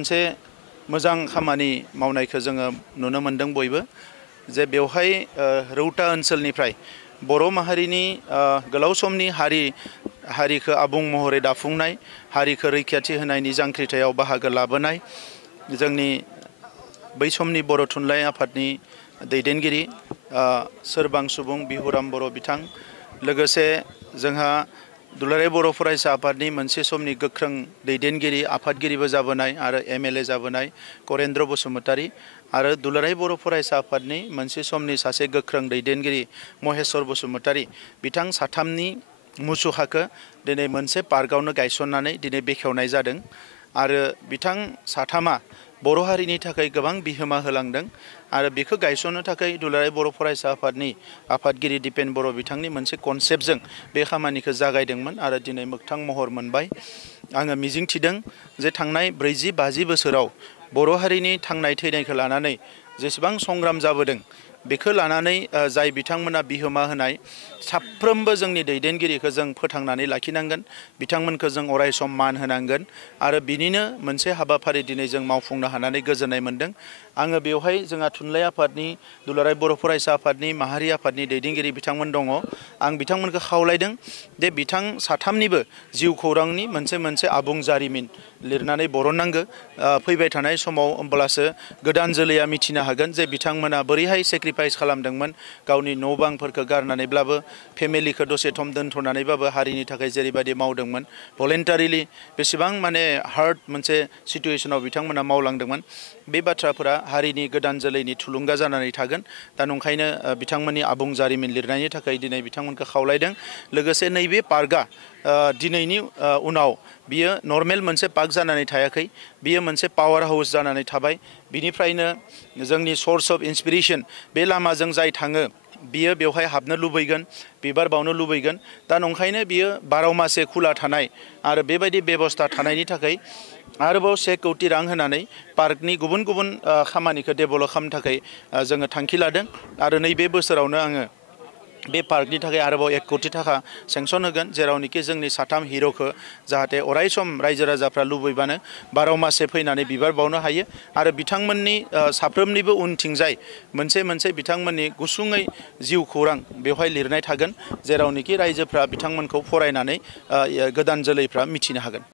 मोनसे मोजां खामानि मावनायखौ जोङो नुनो मोनदों बयबो जे बेवहाय रौता ओनसोलनिफ्राय बर' माहारिनि गोलाव समनि हारिखौ आबुं महरै दाफुंनाय हारिखौ रैखाथि होनायनि जांख्रिथायाव बाहागो लाबोनाय जोंनि बै समनि बर' थुनलाइ आफादनि दैदेनगिरि सोरबां सुबुं बिहुराम बर' बिथां लोगोसे जोंहा दुलाराय बर' फरायसा आफादनि मोनसे समनि गोख्रों दैदेनगिरि आफादगिरिबो जाबोनाय आरो एमएलए जाबोनाय करेन्द्र बसुमतारी आरो दुलाराय बर' फरायसा आफादनि मोनसे समनि सासे गोख्रों दैदेनगिरि महेश्वर बसुमतारी बिथां साथामनि मुसुखाखौ दिनै मोनसे पार्कआवनो गायसननानै दिनै बेखेवनाय जादों आरो बिथां साथामा बर' हारिनि थाखाय गोबां बिहोमा होलांदों आरो बेखौ गायसननो थाखाय दुलाराय बर' फरायसा आफादनि आफादगिरि दिपेन बर' बिथांनि मोनसे कनसेप्टजों बे खामानिखौ जागायदोंमोन आरो दिनै मोगथां महर मोनबाय। आङो मिजिंथिदों जे थांनाय 40-50 बोसोराव बर' हारिनि थांनाय थैनायखौ लानानै जेसेबां संग्राम जाबोदों बेखौ लानानै जाय बिथांमोना बिहोमा होनाय साफ्रोमबो जोंनि दैदेनगिरिखौ जों फोथांनानै लाखिनांगोन बिथांमोनखौ जों अरायसम मान होनांगोन आरो बिनिनो मोनसे हाबाफारि दिनै जों मावफुंनो हानानै गोजोननाय मोनदों। आङो बेवहाय जोंहा थुनलाइ आफादनि दुलाराय बर' फरायसा आफादनि माहारि आफादनि दैदेनगिरि बिथांमोन दङ। आं बिथांमोनखौ खावलायदों जे बिथां साथामनिबो जिउ खौरांनि मोनसे आबुं जारिमिन लिरनानै बरननांगौ फैबाय थानाय समाव होमब्लासो गोदान जोलैया मिथिनो हागोन जे बिथांमोना बोरैहाय सेक्रिफाइस खालामदोंमोन गावनि न' बांफोरखौ गारनानैब्लाबो फेमिलिखौ दसे सम दोनथ'नानैबाबो हारिनि थाखाय जेरैबायदि मावदोंमोन भलेन्टारिलि बेसेबां माने हार्ड मोनसे सिटुएशनाव बिथांमोना मावलांदोंमोन बे बाथ्राफोरा हारिनि गोदान जोलैनि थुलुंगा जानानै थागोन। दा नंखायनो बिथांमोननि आबुं जारिमिन लिरनायनि थाखाय दिनै बिथांमोनखौ खावलायदों। लोगोसे नैबे पार्कआ दिनैनि उनाव बियो नर्मेल मोनसे पार्क जानानै थायाखै बियो मोनसे पावार हाउस जानानै थाबाय। बिनिफ्रायनो जोंनि सर्स अफ इन्सपिरेसन बे लामाजों जाय थाङो बियो बेवहाय हाबनो लुबैगोन बिबार बावनो लुबैगोन। दा नंखायनो बियो 12 मासे खुला थानाय आरो बेबायदि बेबस्था थानायनि थाखाय आरोबाव 1 कौटि रां होनानै पार्कनि गुबुन गुबुन खामानिखौ डेभेलप खालामनो थाखाय जोङो थांखि लादों आरो नैबे बोसोरावनो आङो बे पार्कनि थाखाय आरोबाव 1 कौटि थाखा सेंसन होगोन जेरावनोखि जोंनि साथाम हिर'खौ जाहाथे अरायसम रायजो राजाफ्रा लुबैबानो 12 मासे फैनानै बिबार बावनो हायो आरो बिथांमोननि साफ्रोमनिबो उनथिंजाय मोनसे बिथांमोननि गुसुङै जिउ खौरां बेवहाय लिरनाय थागोन जेरावनोखि रायजोफ्रा बिथांमोनखौ फरायनानै गोदान जोलैफ्रा मिथिनो हागोन।